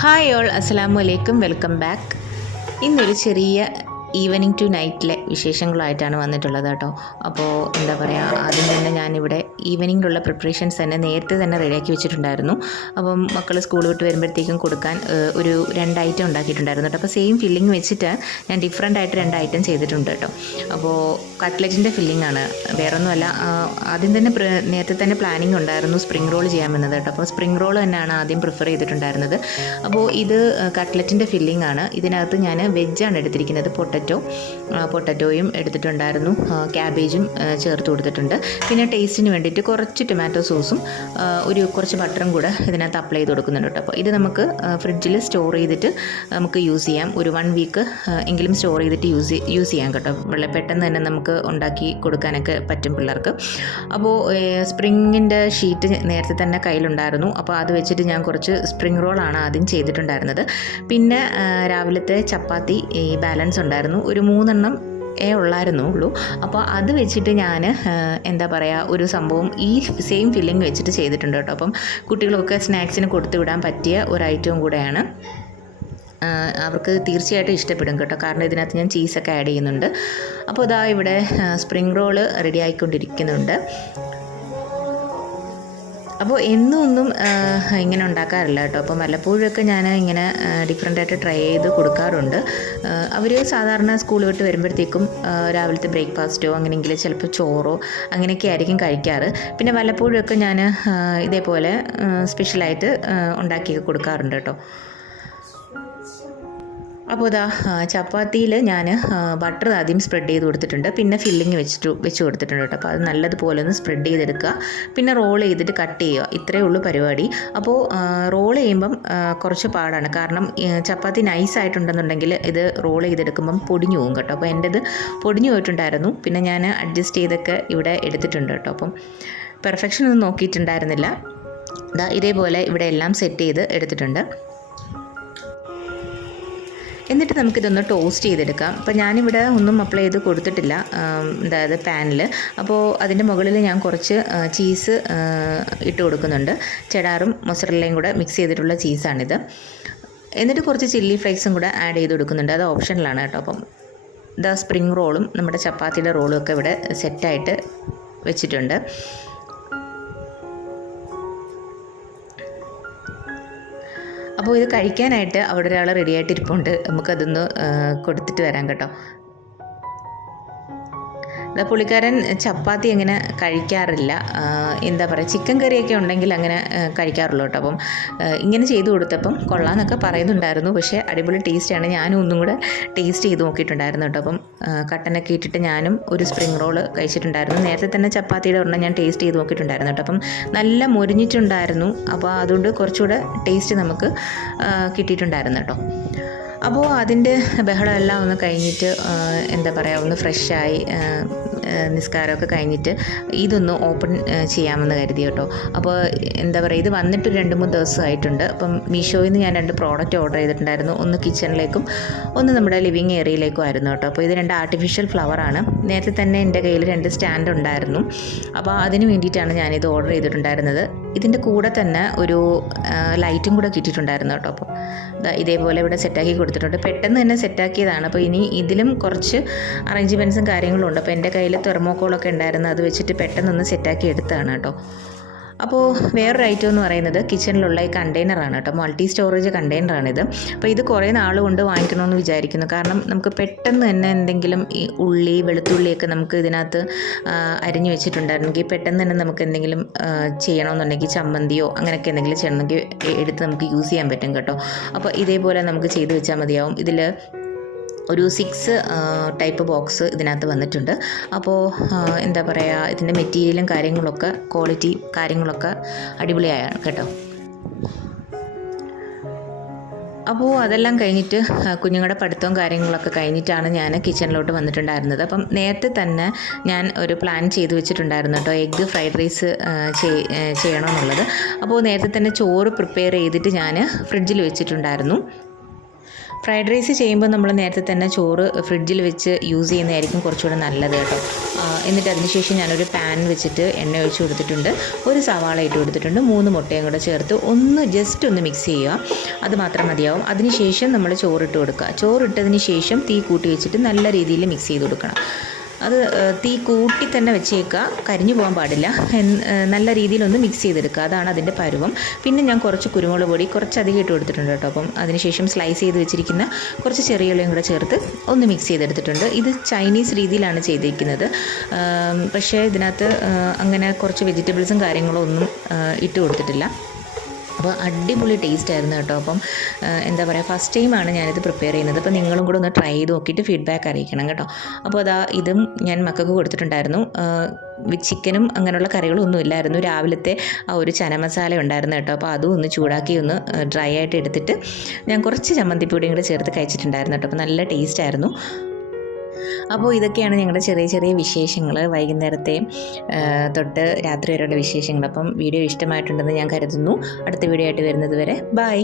Hi all, അസ്സലാമു അലൈക്കും, welcome back. ഇന്നൊരു ചെറിയ ഈവനിങ് ടു നൈറ്റിലെ വിശേഷങ്ങളായിട്ടാണ് വന്നിട്ടുള്ളത് കേട്ടോ. അപ്പോൾ എന്താ പറയുക, ആദ്യം തന്നെ ഞാനിവിടെ ഈവനിങ്ങിലുള്ള പ്രിപ്പറേഷൻസ് തന്നെ നേരത്തെ തന്നെ റെഡിയാക്കി വെച്ചിട്ടുണ്ടായിരുന്നു. അപ്പം മക്കൾ സ്കൂൾ വിട്ട് വരുമ്പോഴത്തേക്കും കൊടുക്കാൻ ഒരു 2 ഐറ്റം ഉണ്ടാക്കിയിട്ടുണ്ടായിരുന്നു കേട്ടോ. അപ്പോൾ സെയിം ഫില്ലിങ് വെച്ചിട്ട് ഞാൻ ഡിഫറെൻ്റ് ആയിട്ട് 2 ഐറ്റം ചെയ്തിട്ടുണ്ട് കേട്ടോ. അപ്പോൾ കട്ട്ലറ്റിൻ്റെ ഫില്ലിംഗ് ആണ്, വേറൊന്നുമല്ല. ആദ്യം തന്നെ നേരത്തെ തന്നെ പ്ലാനിങ് ഉണ്ടായിരുന്നു സ്പ്രിംഗ് റോൾ ചെയ്യാമെന്നത് കേട്ടോ. അപ്പോൾ സ്പ്രിംഗ് റോൾ തന്നെയാണ് ആദ്യം പ്രിഫർ ചെയ്തിട്ടുണ്ടായിരുന്നത്. അപ്പോൾ ഇത് കട്ട്ലറ്റിൻ്റെ ഫില്ലിംഗ് ആണ്. ഇതിനകത്ത് ഞാൻ വെജാണ് എടുത്തിരിക്കുന്നത്. പൊട്ടറ്റോയും എടുത്തിട്ടുണ്ടായിരുന്നു, ക്യാബേജും ചേർത്ത് കൊടുത്തിട്ടുണ്ട്. പിന്നെ ടേസ്റ്റിന് വേണ്ടിയിട്ട് കുറച്ച് ടൊമാറ്റോ സോസും കുറച്ച് ബട്ടറും കൂടെ ഇതിനകത്ത് അപ്ലൈ ചെയ്ത് കൊടുക്കുന്നുണ്ട് കേട്ടോ. അപ്പോൾ ഇത് നമുക്ക് ഫ്രിഡ്ജിൽ സ്റ്റോർ ചെയ്തിട്ട് നമുക്ക് യൂസ് ചെയ്യാം. ഒരു 1 വീക്ക് എങ്കിലും സ്റ്റോർ ചെയ്തിട്ട് യൂസ് ചെയ്യാം കേട്ടോ. വളരെ പെട്ടെന്ന് തന്നെ നമുക്ക് ഉണ്ടാക്കി കൊടുക്കാനൊക്കെ പറ്റും പിള്ളേർക്ക്. അപ്പോൾ സ്പ്രിങ്ങിൻ്റെ ഷീറ്റ് നേരത്തെ തന്നെ കയ്യിലുണ്ടായിരുന്നു. അപ്പോൾ അത് വെച്ചിട്ട് ഞാൻ കുറച്ച് സ്പ്രിംഗ് റോളാണ് ആദ്യം ചെയ്തിട്ടുണ്ടായിരുന്നത്. പിന്നെ രാവിലത്തെ ചപ്പാത്തി ബാലൻസ് ഉണ്ടായിരുന്നു, ഒരു 3 എണ്ണം ഉള്ളായിരുന്നുള്ളൂ. അപ്പോൾ അത് വെച്ചിട്ട് ഞാൻ എന്താ പറയുക, ഒരു സംഭവം ഈ സെയിം ഫില്ലിങ് വെച്ചിട്ട് ചെയ്തിട്ടുണ്ട് കേട്ടോ. അപ്പം കുട്ടികളൊക്കെ സ്നാക്സിന് കൊടുത്തു വിടാൻ പറ്റിയ ഒരു ഐറ്റവും കൂടെയാണ്. അവർക്ക് തീർച്ചയായിട്ടും ഇഷ്ടപ്പെടും കേട്ടോ, കാരണം ഇതിനകത്ത് ഞാൻ ചീസൊക്കെ ആഡ് ചെയ്യുന്നുണ്ട്. അപ്പോൾ ഇതാ ഇവിടെ സ്പ്രിംഗ് റോള് റെഡി ആയിക്കൊണ്ടിരിക്കുന്നുണ്ട്. അപ്പോൾ ഒന്നും ഇങ്ങനെ ഉണ്ടാക്കാറില്ല കേട്ടോ. അപ്പം വല്ലപ്പോഴൊക്കെ ഞാൻ ഇങ്ങനെ ഡിഫറെൻ്റായിട്ട് ട്രൈ ചെയ്ത് കൊടുക്കാറുണ്ട്. അവർ സാധാരണ സ്കൂൾ വിട്ട് വരുമ്പോഴത്തേക്കും രാവിലത്തെ ബ്രേക്ക്ഫാസ്റ്റോ അങ്ങനെയെങ്കിൽ ചിലപ്പോൾ ചോറോ അങ്ങനെയൊക്കെ ആയിരിക്കും കഴിക്കാറ്. പിന്നെ വല്ലപ്പോഴൊക്കെ ഞാൻ ഇതേപോലെ സ്പെഷ്യലായിട്ട് ഉണ്ടാക്കി കൊടുക്കാറുണ്ട് കേട്ടോ. അപ്പോൾ ഇതാ ചപ്പാത്തിയിൽ ഞാൻ ബട്ടർ ആദ്യം സ്പ്രെഡ് ചെയ്ത് കൊടുത്തിട്ടുണ്ട്, പിന്നെ ഫില്ലിങ് വെച്ച് കൊടുത്തിട്ടുണ്ട് കേട്ടോ. അപ്പോൾ അത് നല്ലതുപോലെ ഒന്ന് സ്പ്രെഡ് ചെയ്തെടുക്കുക, പിന്നെ റോൾ ചെയ്തിട്ട് കട്ട് ചെയ്യുക. ഇത്രയേ ഉള്ളൂ പരിപാടി. അപ്പോൾ റോൾ ചെയ്യുമ്പം കുറച്ച് പാടാണ്, കാരണം ചപ്പാത്തി നൈസായിട്ടുണ്ടെന്നുണ്ടെങ്കിൽ ഇത് റോൾ ചെയ്തെടുക്കുമ്പം പൊടിഞ്ഞു പോകും കേട്ടോ. അപ്പോൾ എൻ്റെത് പൊടിഞ്ഞു പോയിട്ടുണ്ടായിരുന്നു, പിന്നെ ഞാൻ അഡ്ജസ്റ്റ് ചെയ്തൊക്കെ ഇവിടെ എടുത്തിട്ടുണ്ട് കേട്ടോ. അപ്പം പെർഫെക്ഷൻ ഒന്നും നോക്കിയിട്ടുണ്ടായിരുന്നില്ല. ഇതേപോലെ ഇവിടെ എല്ലാം സെറ്റ് ചെയ്ത് എടുത്തിട്ടുണ്ട്. എന്നിട്ട് നമുക്കിതൊന്ന് ടോസ്റ്റ് ചെയ്തെടുക്കാം. അപ്പോൾ ഞാനിവിടെ ഒന്നും അപ്ലൈ ചെയ്ത് കൊടുത്തിട്ടില്ല, അതായത് പാനിൽ. അപ്പോൾ അതിൻ്റെ മുകളിൽ ഞാൻ കുറച്ച് ചീസ് ഇട്ട് കൊടുക്കുന്നുണ്ട്. ചെഡാറും മൊസറല്ലയും കൂടെ മിക്സ് ചെയ്തിട്ടുള്ള ചീസാണിത്. എന്നിട്ട് കുറച്ച് ചില്ലി ഫ്ലേക്സും കൂടെ ആഡ് ചെയ്ത് കൊടുക്കുന്നുണ്ട്, അത് ഓപ്ഷനിലാണ് കേട്ടോ. അപ്പം ഇതാ സ്പ്രിംഗ് റോളും നമ്മുടെ ചപ്പാത്തിയുടെ റോളും ഒക്കെ ഇവിടെ സെറ്റായിട്ട് വെച്ചിട്ടുണ്ട്. അപ്പോൾ ഇത് കഴിക്കാനായിട്ട് അവിടെ ഒരാൾ റെഡി ആയിട്ടിരിപ്പുണ്ട്. നമുക്കതൊന്ന് കൊടുത്തിട്ട് വരാം കേട്ടോ. പുള്ളിക്കാരൻ ചപ്പാത്തി അങ്ങനെ കഴിക്കാറില്ല, എന്താ പറയുക, ചിക്കൻ കറിയൊക്കെ ഉണ്ടെങ്കിൽ അങ്ങനെ കഴിക്കാറുള്ളൂ കേട്ടോ. അപ്പം ഇങ്ങനെ ചെയ്ത് കൊടുത്തപ്പം കൊള്ളാമെന്നൊക്കെ പറയുന്നുണ്ടായിരുന്നു, പക്ഷേ അടിപൊളി ടേസ്റ്റാണ്. ഞാനും ഒന്നും കൂടെ ടേസ്റ്റ് ചെയ്ത് നോക്കിയിട്ടുണ്ടായിരുന്നു കേട്ടോ. അപ്പം കട്ടനൊക്കെ ഇട്ടിട്ട് ഞാനും ഒരു സ്പ്രിംഗ് റോള് കഴിച്ചിട്ടുണ്ടായിരുന്നു. നേരത്തെ തന്നെ ചപ്പാത്തിയുടെ ഒരെണ്ണം ഞാൻ ടേസ്റ്റ് ചെയ്ത് നോക്കിയിട്ടുണ്ടായിരുന്നു കേട്ടോ. അപ്പം നല്ല മൊരിഞ്ഞിട്ടുണ്ടായിരുന്നു, അപ്പോൾ അതുകൊണ്ട് കുറച്ചുകൂടെ ടേസ്റ്റ് നമുക്ക് കിട്ടിയിട്ടുണ്ടായിരുന്നു കേട്ടോ. അപ്പോൾ അതിൻ്റെ ബഹളമെല്ലാം ഒന്ന് കഴിഞ്ഞിട്ട് എന്താ പറയുക, ഒന്ന് ഫ്രഷായി നിസ്കാരമൊക്കെ കഴിഞ്ഞിട്ട് ഇതൊന്ന് ഓപ്പൺ ചെയ്യാമെന്ന് കരുതി കേട്ടോ. അപ്പോൾ എന്താ പറയുക, ഇത് വന്നിട്ട് 2-3 ദിവസമായിട്ടുണ്ട്. അപ്പം മീഷോയിൽ നിന്ന് ഞാൻ 2 പ്രോഡക്റ്റ് ഓർഡർ ചെയ്തിട്ടുണ്ടായിരുന്നു. ഒന്ന് കിച്ചണിലേക്കും ഒന്ന് നമ്മുടെ ലിവിങ് ഏരിയയിലേക്കും ആയിരുന്നു കേട്ടോ. അപ്പോൾ ഇത് 2 ആർട്ടിഫിഷ്യൽ ഫ്ലവറാണ്. നേരത്തെ തന്നെ എൻ്റെ കയ്യിൽ 2 സ്റ്റാൻഡ് ഉണ്ടായിരുന്നു, അപ്പോൾ അതിന് വേണ്ടിയിട്ടാണ് ഞാനിത് ഓർഡർ ചെയ്തിട്ടുണ്ടായിരുന്നത്. ഇതിൻ്റെ കൂടെ തന്നെ ഒരു ലൈറ്റും കൂടെ കിട്ടിയിട്ടുണ്ടായിരുന്നു കേട്ടോ. അപ്പോൾ ഇതേപോലെ ഇവിടെ സെറ്റാക്കി കൊടുത്തിട്ടുണ്ട്. പെട്ടെന്ന് തന്നെ സെറ്റാക്കിയതാണ്. അപ്പോൾ ഇനി ഇതിലും കുറച്ച് അറേഞ്ച്മെൻറ്റ്സും കാര്യങ്ങളും ഉണ്ട്. അപ്പോൾ എൻ്റെ കയ്യിൽ തെർമോക്കോളൊക്കെ ഉണ്ടായിരുന്നു, അത് വെച്ചിട്ട് പെട്ടെന്നൊന്ന് സെറ്റാക്കി എടുത്തതാണ് കേട്ടോ. അപ്പോൾ വേറൊരു ഐറ്റം എന്ന് പറയുന്നത് കിച്ചണിലുള്ള ഈ കണ്ടെയ്നറാണ് കേട്ടോ. മൾട്ടി സ്റ്റോറേജ് കണ്ടെയ്നറാണിത്. അപ്പോൾ ഇത് കുറേ നാൾ കൊണ്ട് വാങ്ങിക്കണമെന്ന് വിചാരിക്കുന്നു, കാരണം നമുക്ക് പെട്ടെന്ന് തന്നെ എന്തെങ്കിലും ഈ ഉള്ളി വെളുത്തുള്ളിയൊക്കെ നമുക്ക് ഇതിനകത്ത് അരിഞ്ഞു വെച്ചിട്ടുണ്ടായിരുന്നെങ്കിൽ പെട്ടെന്ന് തന്നെ നമുക്ക് എന്തെങ്കിലും ചെയ്യണമെന്നുണ്ടെങ്കിൽ ചമ്മന്തിയോ അങ്ങനെയൊക്കെ എന്തെങ്കിലും ചെയ്യണമെങ്കിൽ എടുത്ത് നമുക്ക് യൂസ് ചെയ്യാൻ പറ്റും കേട്ടോ. അപ്പോൾ ഇതേപോലെ നമുക്ക് ചെയ്ത് വെച്ചാൽ മതിയാവും. ഇതിൽ ഒരു 6 ടൈപ്പ് ബോക്സ് ഇതിനകത്ത് വന്നിട്ടുണ്ട്. അപ്പോൾ എന്താ പറയുക, ഇതിൻ്റെ മെറ്റീരിയലും കാര്യങ്ങളൊക്കെ ക്വാളിറ്റി കാര്യങ്ങളൊക്കെ അടിപൊളിയാണ് കേട്ടോ. അപ്പോൾ അതെല്ലാം കഴിഞ്ഞിട്ട് കുഞ്ഞുങ്ങളുടെ പഠിത്തവും കാര്യങ്ങളൊക്കെ കഴിഞ്ഞിട്ടാണ് ഞാൻ കിച്ചണിലോട്ട് വന്നിട്ടുണ്ടായിരുന്നത്. അപ്പം നേരത്തെ തന്നെ ഞാൻ ഒരു പ്ലാൻ ചെയ്ത് വെച്ചിട്ടുണ്ടായിരുന്നു കേട്ടോ, എഗ്ഗ് ഫ്രൈഡ് റൈസ് ചെയ്യണമെന്നുള്ളത്. അപ്പോൾ നേരത്തെ തന്നെ ചോറ് പ്രിപ്പയർ ചെയ്തിട്ട് ഞാൻ ഫ്രിഡ്ജിൽ വെച്ചിട്ടുണ്ടായിരുന്നു. ഫ്രൈഡ് റൈസ് ചെയ്യുമ്പോൾ നമ്മൾ നേരത്തെ തന്നെ ചോറ് ഫ്രിഡ്ജിൽ വെച്ച് യൂസ് ചെയ്യുന്നതായിരിക്കും കുറച്ചുകൂടെ നല്ലത് കേട്ടോ. എന്നിട്ട് അതിനുശേഷം ഞാനൊരു പാൻ വെച്ചിട്ട് എണ്ണ ഒഴിച്ച് കൊടുത്തിട്ടുണ്ട്, ഒരു സവാള ഇട്ട് കൊടുത്തിട്ടുണ്ട്, 3 മുട്ടയും കൂടെ ചേർത്ത് ജസ്റ്റ് ഒന്ന് മിക്സ് ചെയ്യുക. അത് മാത്രം മതിയാവും. അതിനുശേഷം നമ്മൾ ചോറിട്ട് കൊടുക്കുക. ചോറിട്ടതിന് ശേഷം തീ കൂട്ടി വെച്ചിട്ട് നല്ല രീതിയിൽ മിക്സ് ചെയ്ത് കൊടുക്കണം. അത് തീ കൂട്ടി തന്നെ വെച്ചേക്കുക, കരിഞ്ഞു പോകാൻ പാടില്ല. നല്ല രീതിയിലൊന്ന് മിക്സ് ചെയ്തെടുക്കുക, അതാണ് അതിൻ്റെ പരുവം. പിന്നെ ഞാൻ കുറച്ച് കുരുമുളക് പൊടി കുറച്ചധികം ഇട്ട് കൊടുത്തിട്ടുണ്ട് കേട്ടോ. അപ്പം അതിനുശേഷം സ്ലൈസ് ചെയ്ത് വെച്ചിരിക്കുന്ന കുറച്ച് ചെറിയ ഉള്ളിയും കൂടെ ചേർത്ത് ഒന്ന് മിക്സ് ചെയ്തെടുത്തിട്ടുണ്ട്. ഇത് ചൈനീസ് രീതിയിലാണ് ചെയ്തിരിക്കുന്നത്, പക്ഷേ ഇതിനകത്ത് അങ്ങനെ കുറച്ച് വെജിറ്റബിൾസും കാര്യങ്ങളും ഒന്നും ഇട്ട് കൊടുത്തിട്ടില്ല. അപ്പോൾ അടിപൊളി ടേസ്റ്റ് ആയിരുന്നു കേട്ടോ. അപ്പം എന്താ പറയുക, ഫസ്റ്റ് ടൈമാണ് ഞാനിത് പ്രിപ്പയർ ചെയ്യുന്നത്. അപ്പോൾ നിങ്ങളും കൂടെ ഒന്ന് ട്രൈ ചെയ്ത് നോക്കിയിട്ട് ഫീഡ്ബാക്ക് അറിയിക്കണം കേട്ടോ. അപ്പോൾ ഇതും ഞാൻ മക്കൾക്ക് കൊടുത്തിട്ടുണ്ടായിരുന്നു. ചിക്കനും അങ്ങനെയുള്ള കറികളൊന്നും ഇല്ലായിരുന്നു. രാവിലത്തെ ആ ഒരു ചന മസാല ഉണ്ടായിരുന്നു കേട്ടോ. അപ്പോൾ അതും ഒന്ന് ചൂടാക്കി ഒന്ന് ഡ്രൈ ആയിട്ട് എടുത്തിട്ട് ഞാൻ കുറച്ച് ചമ്മന്തിപ്പൊടിയും കൂടെ ചേർത്ത് കഴിച്ചിട്ടുണ്ടായിരുന്നു കേട്ടോ. അപ്പോൾ നല്ല ടേസ്റ്റ് ആയിരുന്നു. അപ്പോൾ ഇതൊക്കെയാണ് ഞങ്ങളുടെ ചെറിയ ചെറിയ വിശേഷങ്ങൾ, വൈകുന്നേരത്തെ തൊട്ട് രാത്രി വരെയുള്ള വിശേഷങ്ങൾ. അപ്പം വീഡിയോ ഇഷ്ടമായിട്ടുണ്ടെന്ന് ഞാൻ കരുതുന്നു. അടുത്ത വീഡിയോ ആയിട്ട് വരുന്നത് വരെ ബൈ.